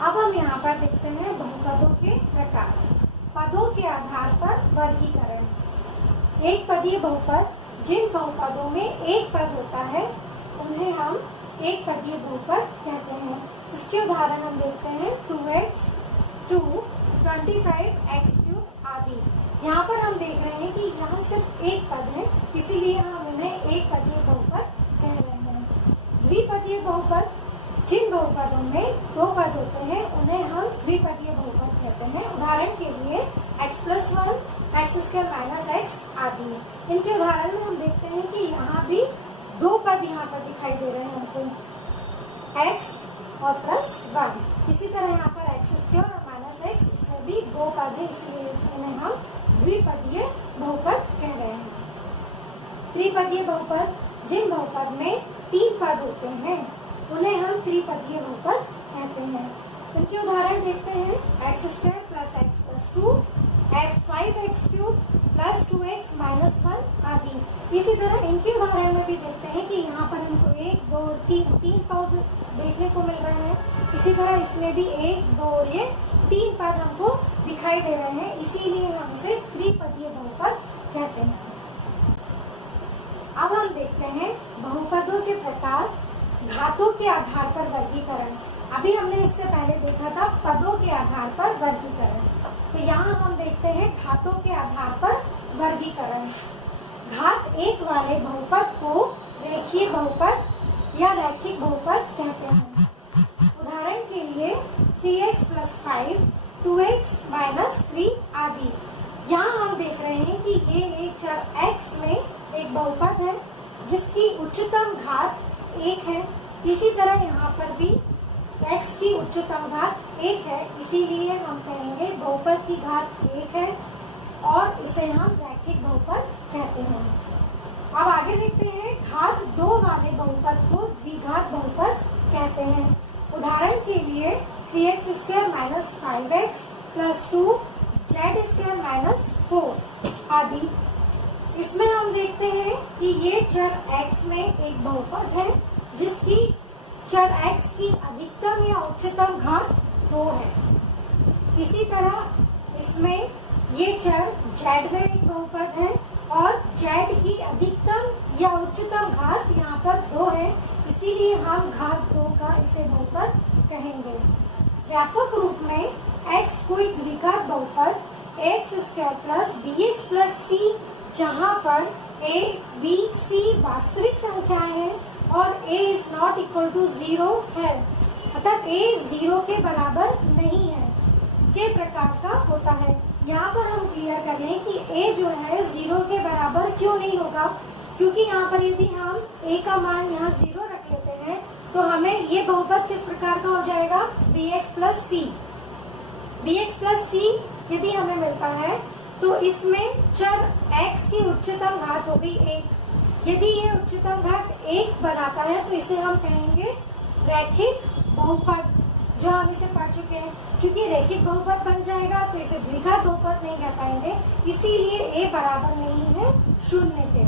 अब हम यहाँ पर देखते हैं बहुपदों के प्रकार। पदों के आधार पर वर्गीकरण। एक पदीय बहुपद, जिन बहुपदों में एक पद होता है उन्हें हम एक पदीय बहुपद कहते हैं। इसके उदाहरण हम देखते हैं 2x, 2, 25x³ आदि। यहाँ पर हम देख रहे हैं कि यहाँ सिर्फ एक पद है, इसीलिए हम इन्हें एक पदीय बहुपद कह रहे हैं। द्विपदीय बहुपद, जिन बहुपदों में दो पद होते हैं उन्हें हम द्विपदीय बहुपद कहते हैं। उदाहरण के लिए x+1, x² - x आदि। इनके उदाहरण में हम देखते हैं कि यहाँ भी दो पद यहाँ पर दिखाई दे रहे हैं हमको, x और +1। इसी तरह यहाँ पर x² और -x, इसमें भी दो पद है, इसलिए इन्हें हम द्विपदीय बहुपद कह रहे हैं। त्रिपदीय बहुपद, जिन बहुपद में तीन पद होते हैं उन्हें हम त्रिपदीय बहुपद कहते हैं। इनके उदाहरण देखते हैं x² + x+2, 5x³ + 2x - 1 आदि। इसी तरह इनके उदाहरण में भी देखते हैं कि यहाँ पर हमको 1, 2 और 3 पद देखने को मिल रहे हैं। इसी तरह इसमें भी 1, 2 और ये 3 पद हमको दिखाई दे रहे हैं, इसीलिए हम इसे त्रिपदीय बहुपद कहते हैं। अब हम देखते हैं बहुपदों के प्रकार, घातों के आधार पर वर्गीकरण। अभी हमने इससे पहले देखा था पदों के आधार पर वर्गीकरण, तो यहाँ हम देखते हैं घातों के आधार पर वर्गीकरण। घात 1 वाले बहुपद को रेखीय बहुपद या रैखिक बहुपद कहते हैं। उदाहरण के लिए 3x + 5, 2x - 3 आदि। यहाँ हम देख रहे हैं कि ये एक चर x में एक बहुपद है जिसकी उच्चतम घात 1 है। इसी तरह यहाँ पर भी x की उच्चतम घात 1 है, इसीलिए हम कहेंगे बहुपद की घात 1 है और इसे हम रैखिक बहुपद कहते हैं। अब आगे देखते हैं घात 2 वाले बहुपद को द्विघात बहुपद कहते हैं। उदाहरण के लिए 3x² - 5x + 2 z² - 4 आदि। इसमें हम देखते हैं कि ये चर x में एक बहुपद है जिसकी चर x की अधिकतम या उच्चतम घात 2 है। इसी तरह इसमें ये चर z में एक बहुपद है और z की अधिकतम या उच्चतम घात यहाँ पर 2 है, इसीलिए हम घात 2 का इसे बहुपद कहेंगे। व्यापक रूप में x कोई द्विघात बहुपद x² + bx + c, जहाँ पर a, b, c वास्तविक संख्याएं हैं और a ≠ 0 है, अतः a 0 के बराबर नहीं है, के प्रकार का होता है। यहाँ पर हम क्लियर कर लें कि a जो है 0 के बराबर क्यों नहीं होगा, क्योंकि यहाँ पर यदि हम a का मान यहाँ 0 रख लेते हैं तो हमें ये बहुपद किस प्रकार का हो जाएगा, bx + c। bx + c यदि हमें मिलता है तो इसमें चर x की उच्चतम घात होगी 1। यदि ये उच्चतम घात 1 बनाता है तो इसे हम कहेंगे रैखिक बहुपद, जो हम इसे पढ़ चुके हैं। क्योंकि रैखिक बहुपद बन जाएगा तो इसे द्विघात बहुपद नहीं कह पाएंगे, इसीलिए a बराबर नहीं है 0 के।